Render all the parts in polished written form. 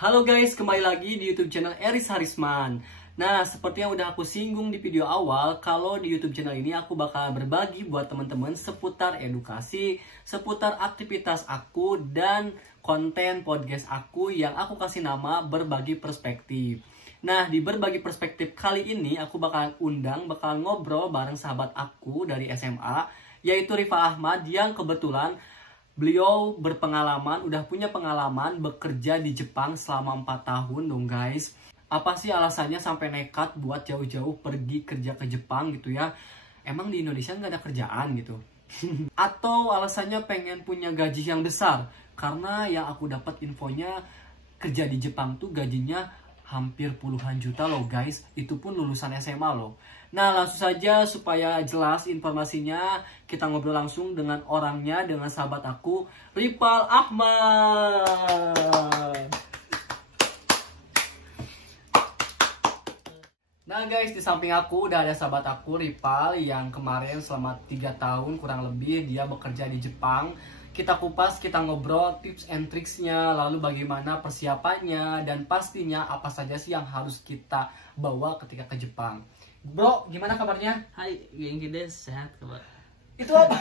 Halo guys, kembali lagi di YouTube channel Eris Harisman. Nah, seperti yang udah aku singgung di video awal, kalau di YouTube channel ini aku bakal berbagi buat teman-teman seputar edukasi, seputar aktivitas aku, dan konten podcast aku yang aku kasih nama Berbagi Perspektif. Nah, di Berbagi Perspektif kali ini aku bakal ngobrol bareng sahabat aku dari SMA, yaitu Rifa Ahmad, yang kebetulan beliau berpengalaman, udah punya pengalaman bekerja di Jepang selama 4 tahun dong guys. Apa sih alasannya sampai nekat buat jauh-jauh pergi kerja ke Jepang gitu ya? Emang di Indonesia nggak ada kerjaan gitu? Atau alasannya pengen punya gaji yang besar? Karena yang aku dapat infonya, kerja di Jepang tuh gajinya hampir puluhan juta loh guys. Itu pun lulusan SMA loh. Nah, langsung saja supaya jelas informasinya, kita ngobrol langsung dengan orangnya, dengan sahabat aku, Ripal Ahmad. Nah guys, di samping aku udah ada sahabat aku, Ripal, yang kemarin selama 3 tahun kurang lebih dia bekerja di Jepang. Kita kupas, kita ngobrol tips and tricksnya, lalu bagaimana persiapannya, dan pastinya apa saja sih yang harus kita bawa ketika ke Jepang. Bro, gimana kabarnya? Hai, genki desu, sehat kabar. Itu apa?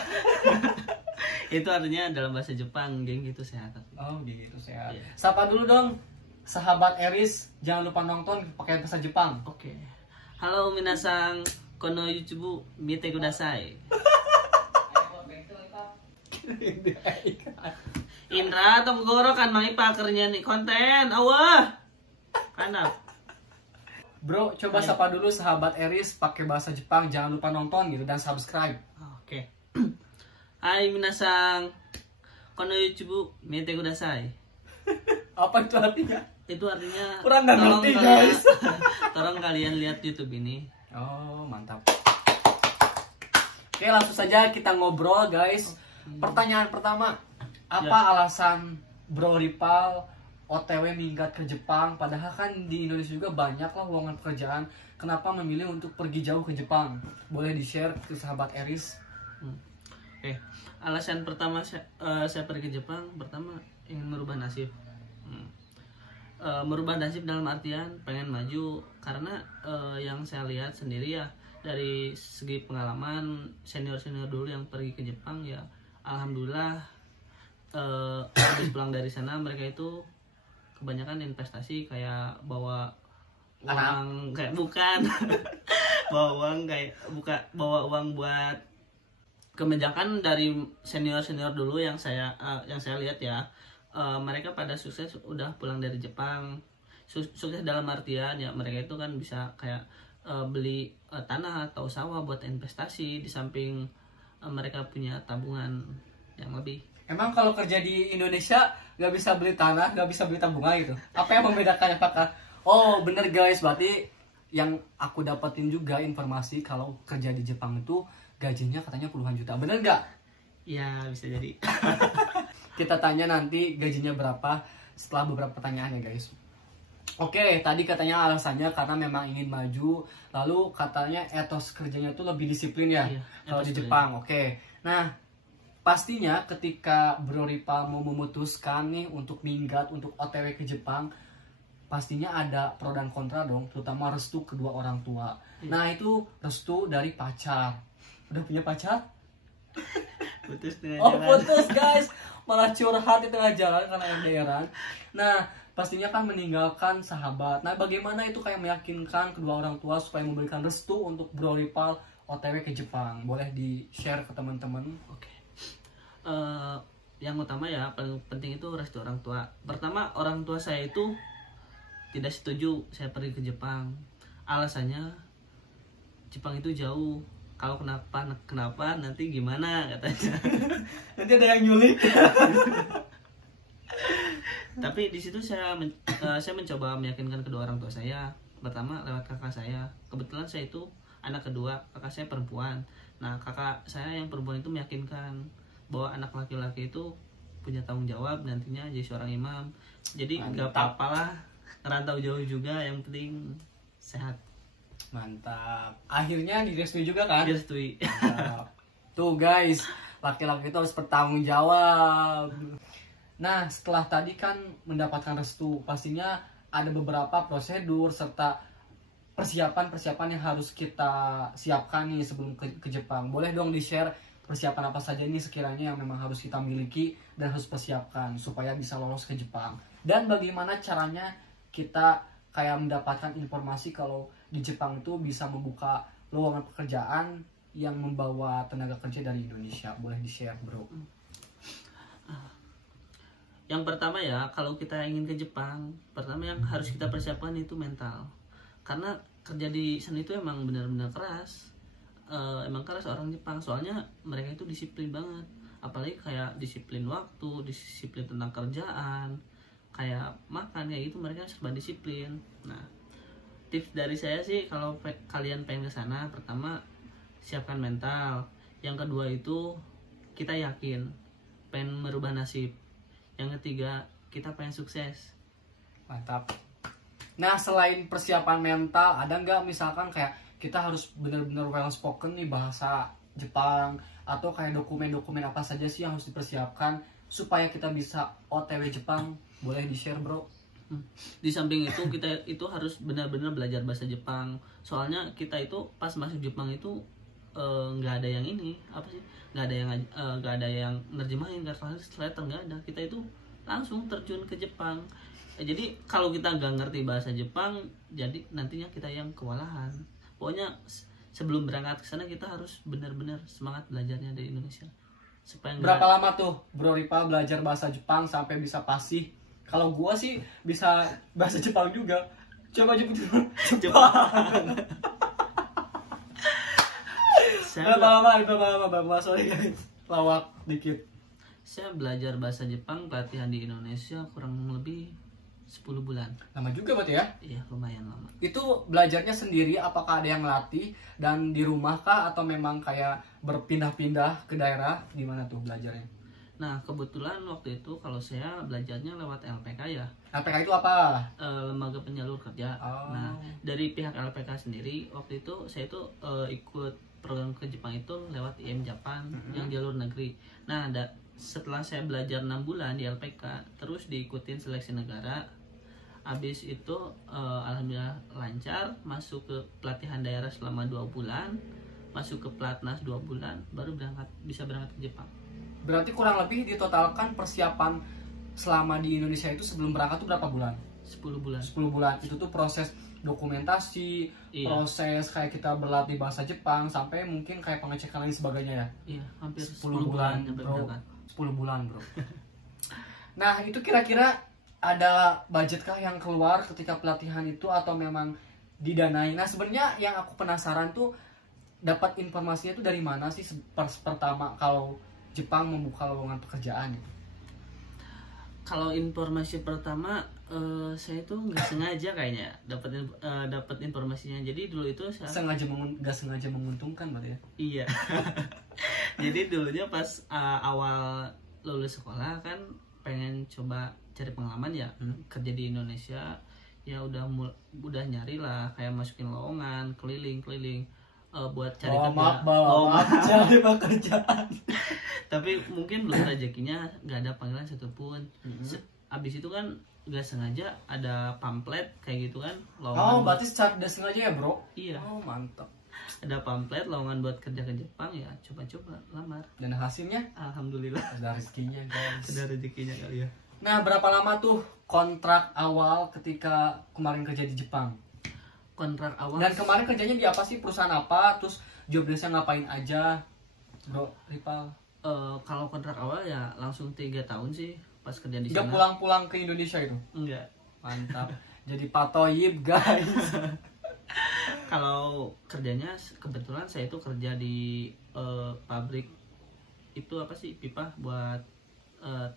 Itu artinya dalam bahasa Jepang, genki itu sehat. Oh gitu, sehat. Iya. Sapa dulu dong, sahabat Eris, jangan lupa nonton pakai bahasa Jepang. Oke. Halo minasang, kono YouTube mite kudasai. Indra, Tonggoro kan mangipa kerja nih konten, awah. Kanap. Bro, coba sapa dulu sahabat Eris pakai bahasa Jepang, jangan lupa nonton gitu dan subscribe. Oke. Hai minasang, kono YouTube mite kudasai. Apa itu artinya? Itu artinya kurang nggak ngerti guys. Tolong kalian lihat YouTube ini. Oh, mantap. Oke, langsung saja kita ngobrol guys. Pertanyaan pertama, apa alasan Bro Ripal OTW minggat ke Jepang? Padahal kan di Indonesia juga banyak lah lowongan pekerjaan. Kenapa memilih untuk pergi jauh ke Jepang? Boleh di-share ke sahabat Eris? Alasan pertama saya pergi ke Jepang, pertama ingin merubah nasib. Merubah nasib dalam artian pengen maju, karena yang saya lihat sendiri ya, dari segi pengalaman senior-senior dulu yang pergi ke Jepang ya, alhamdulillah habis pulang dari sana mereka itu kebanyakan investasi, kayak bawa uang kayak bukan bawa uang buat kebijakan. Dari senior dulu yang saya lihat ya, mereka pada sukses udah pulang dari Jepang. Sukses dalam artian ya mereka itu kan bisa kayak beli tanah atau sawah buat investasi, di samping mereka punya tabungan yang lebih. Emang kalau kerja di Indonesia nggak bisa beli tanah, nggak bisa beli tabungan gitu? Apa yang membedakannya, apakah? Oh bener guys, berarti yang aku dapetin juga informasi kalau kerja di Jepang itu gajinya katanya puluhan juta. Bener nggak? Ya bisa jadi. Kita tanya nanti gajinya berapa setelah beberapa pertanyaan ya guys. Oke, tadi katanya alasannya karena memang ingin maju, lalu katanya etos kerjanya itu lebih disiplin ya, iya, kalau di Jepang. Oke, nah pastinya ketika Bro Ripal mau memutuskan nih untuk minggat, untuk OTW ke Jepang, pastinya ada pro dan kontra dong, terutama restu kedua orang tua. Nah itu restu dari pacar. Udah punya pacar? Putus tengah jalan. jalan. Putus guys, malah curhat di tengah jalan karena LDRan. Nah pastinya kan meninggalkan sahabat. Nah bagaimana itu kayak meyakinkan kedua orang tua supaya memberikan restu untuk Bro Ripal OTW ke Jepang? Boleh di-share ke teman-teman? Oke. Yang utama ya paling penting itu restu orang tua. Pertama, orang tua saya itu tidak setuju saya pergi ke Jepang. Alasannya Jepang itu jauh. Kalau kenapa nanti gimana katanya. Nanti ada yang nyulik. Tapi di situ saya mencoba meyakinkan kedua orang tua saya. Pertama lewat kakak saya. Kebetulan saya itu anak kedua, kakak saya perempuan. Nah kakak saya yang perempuan itu meyakinkan bahwa anak laki-laki itu punya tanggung jawab nantinya jadi seorang imam. Jadi nggak apa-apa lah ngerantau jauh juga, yang penting sehat. Mantap. Akhirnya direstui juga kan? Direstui. Tuh guys, laki-laki itu harus bertanggung jawab. Nah, setelah tadi kan mendapatkan restu, pastinya ada beberapa prosedur serta persiapan-persiapan yang harus kita siapkan nih sebelum ke Jepang. Boleh dong di-share persiapan apa saja nih sekiranya yang memang harus kita miliki dan harus persiapkan supaya bisa lolos ke Jepang. Dan bagaimana caranya kita kayak mendapatkan informasi kalau di Jepang itu bisa membuka lowongan pekerjaan yang membawa tenaga kerja dari Indonesia. Boleh di-share, bro? Yang pertama ya, kalau kita ingin ke Jepang, pertama yang harus kita persiapkan itu mental. Karena kerja di sana itu emang benar-benar keras. Emang keras orang Jepang, soalnya mereka itu disiplin banget. Apalagi kayak disiplin waktu, disiplin tentang kerjaan, kayak makan kayak gitu, mereka serba disiplin. Nah, tips dari saya sih kalau kalian pengen ke sana, pertama siapkan mental. Yang kedua itu kita yakin pengen merubah nasib. Yang ketiga, kita pengen sukses. Mantap. Nah, selain persiapan mental, ada nggak misalkan kayak kita harus benar-benar well spoken nih bahasa Jepang, atau kayak dokumen-dokumen apa saja sih yang harus dipersiapkan supaya kita bisa OTW Jepang? Boleh di-share, bro? Di samping itu kita itu harus benar-benar belajar bahasa Jepang. Soalnya kita itu pas masuk Jepang itu nggak ada yang ini apa sih, nggak ada yang nerjemahin, nggak translator, nggak ada. Kita itu langsung terjun ke Jepang. Jadi kalau kita nggak ngerti bahasa Jepang, jadi nantinya kita yang kewalahan. Pokoknya sebelum berangkat ke sana kita harus benar-benar semangat belajarnya dari Indonesia. Supaya Berapa lama tuh Bro Ripa belajar bahasa Jepang sampai bisa fasih? Kalau gua sih bisa bahasa Jepang juga. Coba Jepang. Berapa lama, sorry guys, lawak dikit. Saya belajar bahasa Jepang pelatihan di Indonesia kurang lebih 10 bulan. Lama juga berarti ya? Iya, lumayan lama. Itu belajarnya sendiri, apakah ada yang latih dan di rumah kah atau memang kayak berpindah-pindah ke daerah? Gimana tuh belajarnya? Nah, kebetulan waktu itu kalau saya belajarnya lewat LPK ya. LPK itu apa? Lembaga Penyalur Kerja. Oh. Nah, dari pihak LPK sendiri waktu itu saya itu ikut program ke Jepang itu lewat IM Japan yang jalur negeri. Nah, setelah saya belajar 6 bulan di LPK, terus diikutin seleksi negara. Habis itu alhamdulillah lancar, masuk ke pelatihan daerah selama 2 bulan, masuk ke pelatnas 2 bulan, baru bisa berangkat ke Jepang. Berarti kurang lebih ditotalkan persiapan selama di Indonesia itu sebelum berangkat tuh berapa bulan? 10 bulan. 10 bulan. Itu tuh proses dokumentasi, iya, proses kayak kita berlatih bahasa Jepang, sampai mungkin kayak pengecekan lain sebagainya ya. Iya, hampir 10 bulan sampai bro. berangkat. 10 bulan bro. Nah, itu kira-kira ada budget kah yang keluar ketika pelatihan itu atau memang didanai? Nah, sebenarnya yang aku penasaran tuh dapat informasinya tuh dari mana sih pertama kalau Jepang membuka lowongan pekerjaan gitu? Kalau informasi pertama saya tuh nggak sengaja kayaknya dapat informasinya. Jadi dulu itu saya nggak sengaja menguntungkan berarti ya? Iya. Jadi dulunya pas awal lulus sekolah kan pengen coba cari pengalaman ya, kerja di Indonesia ya udah nyari lah kayak masukin lowongan keliling buat cari kerja. Cari pekerjaan. Tapi mungkin belum rezekinya, nggak ada panggilan satupun. Abis itu kan nggak sengaja ada pamflet kayak gitu kan lowongan. Berarti secara tidak sengaja ya bro? Iya. Mantap. Ada pamflet lowongan buat kerja ke Jepang, ya coba-coba lamar. Dan hasilnya? Alhamdulillah. Ada rezekinya guys. Ada rezekinya kali ya. Nah, berapa lama tuh kontrak awal ketika kemarin kerja di Jepang? Kontrak awal. Dan kemarin kerjanya di apa sih? Perusahaan apa? Terus job desk-nya ngapain aja? Bro Ripal. Kalau kontrak awal ya langsung 3 tahun sih pas kerja di sana. Udah pulang-pulang ke Indonesia itu? Enggak. Mantap. Jadi patoyib guys. Kalau kerjanya kebetulan saya itu kerja di pabrik itu apa sih, pipa buat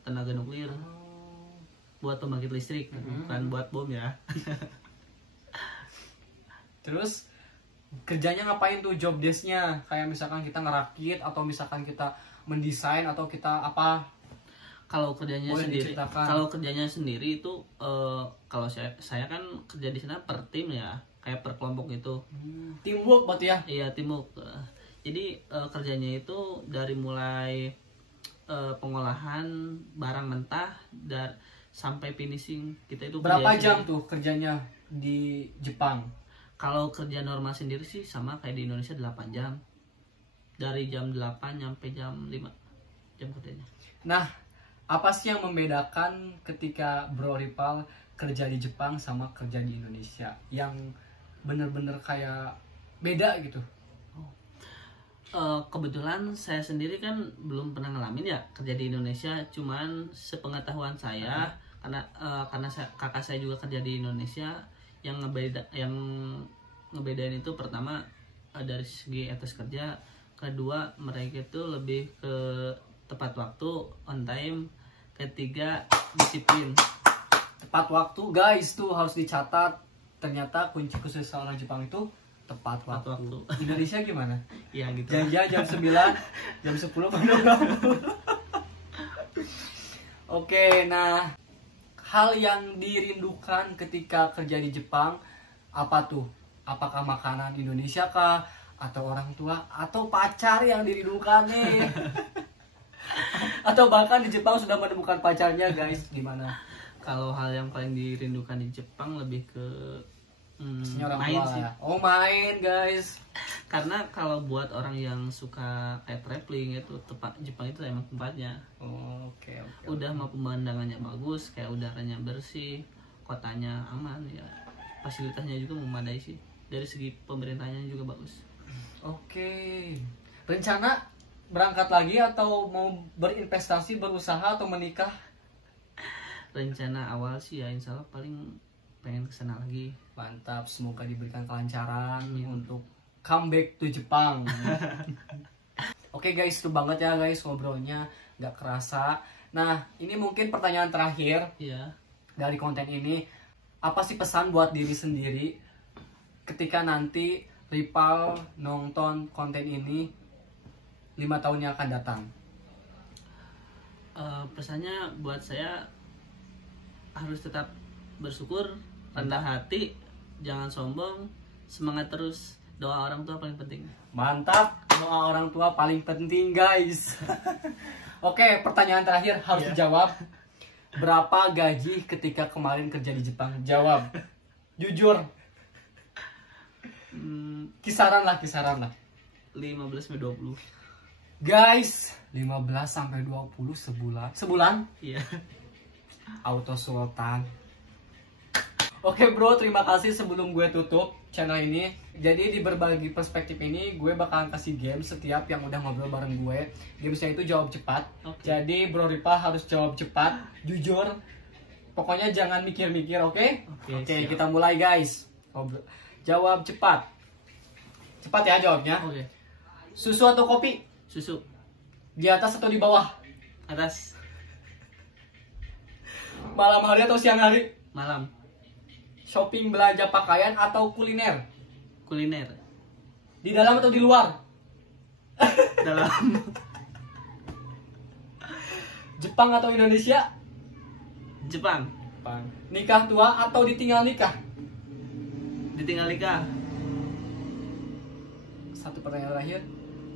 tenaga nuklir, buat pembangkit listrik, bukan buat bom ya. Terus kerjanya ngapain tuh job desk-nya? Kayak misalkan kita ngerakit atau misalkan kita mendesain atau kita apa? Kalau kerjanya boleh sendiri, diceritakan. Kalau kerjanya sendiri itu kalau saya kan kerja di sana per tim ya, kayak per kelompok gitu. Teamwork berarti ya? Iya, teamwork. Jadi kerjanya itu dari mulai pengolahan barang mentah dan sampai finishing kita itu Berapa kerja jam tuh kerjanya di Jepang? Kalau kerja normal sendiri sih sama kayak di Indonesia 8 jam. Dari jam 8 sampai jam 5 jam kerjanya. Nah, apa sih yang membedakan ketika Bro Ripal kerja di Jepang sama kerja di Indonesia? Yang bener-bener kayak beda gitu. Kebetulan saya sendiri kan belum pernah ngalamin ya kerja di Indonesia, cuman sepengetahuan saya karena kakak saya juga kerja di Indonesia, yang ngebedain itu pertama dari segi etos kerja, kedua mereka itu lebih ke tepat waktu, on time, ketiga disiplin. Tepat waktu guys tuh harus dicatat, ternyata kunci khusus seorang Jepang itu tepat waktu. Indonesia gimana? Ya gitu. Janjian jam 9, jam 10 pada bangun. Oke, nah hal yang dirindukan ketika kerja di Jepang apa tuh? Apakah makanan Indonesia kah? Atau orang tua? Atau pacar yang dirindukan nih? Atau bahkan di Jepang sudah menemukan pacarnya guys? Gimana? Kalau hal yang paling dirindukan di Jepang lebih ke main sih. Oh main guys. Karena kalau buat orang yang suka kayak traveling itu Jepang itu emang tempatnya. Oke. Udah mau pemandangannya bagus, kayak udaranya bersih, kotanya aman ya, fasilitasnya juga memadai sih. Dari segi pemerintahnya juga bagus. Oke. Rencana berangkat lagi atau mau berinvestasi, berusaha atau menikah? Rencana awal sih ya insya Allah paling pengen kesana lagi. Mantap, semoga diberikan kelancaran untuk comeback to Jepang. Oke guys, itu banget ya guys ngobrolnya, nggak kerasa. Nah, ini mungkin pertanyaan terakhir dari konten ini. Apa sih pesan buat diri sendiri ketika nanti Ripal nonton konten ini 5 tahun yang akan datang? Pesannya buat saya harus tetap bersyukur, rendah hati, jangan sombong, semangat terus, doa orang tua paling penting. Mantap, doa orang tua paling penting guys. Oke, pertanyaan terakhir harus dijawab. Berapa gaji ketika kemarin kerja di Jepang? Jawab, jujur. Kisaran lah. 15-20. Guys, 15-20 sebulan. Sebulan? Iya. Auto Sultan. Oke bro, terima kasih sebelum gue tutup channel ini. Jadi di berbagi perspektif ini gue bakalan kasih game setiap yang udah ngobrol bareng gue. Gamesnya itu jawab cepat. Jadi Bro Ripal harus jawab cepat, jujur. Pokoknya jangan mikir-mikir, oke? Oke, kita mulai guys. Jawab cepat. Cepat ya jawabnya. Oke. Susu atau kopi? Susu. Di atas atau di bawah? Atas. Malam hari atau siang hari? Malam. Shopping, belanja pakaian atau kuliner? Kuliner. Di dalam atau di luar? Dalam. Jepang atau Indonesia? Jepang. Nikah tua atau ditinggal nikah? Ditinggal nikah. Satu pertanyaan terakhir.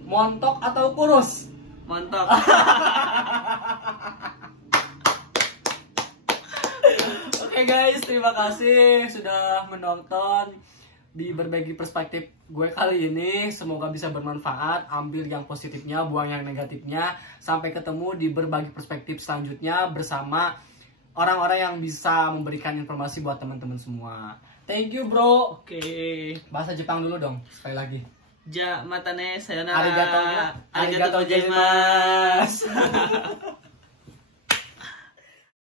Montok atau kurus? Montok. Oke guys, terima kasih sudah menonton di berbagi perspektif gue kali ini. Semoga bisa bermanfaat. Ambil yang positifnya, buang yang negatifnya. Sampai ketemu di berbagi perspektif selanjutnya bersama orang-orang yang bisa memberikan informasi buat teman-teman semua. Thank you bro. Oke. Bahasa Jepang dulu dong, sekali lagi. Ja matane sayonara. Arigatou gozaimasu.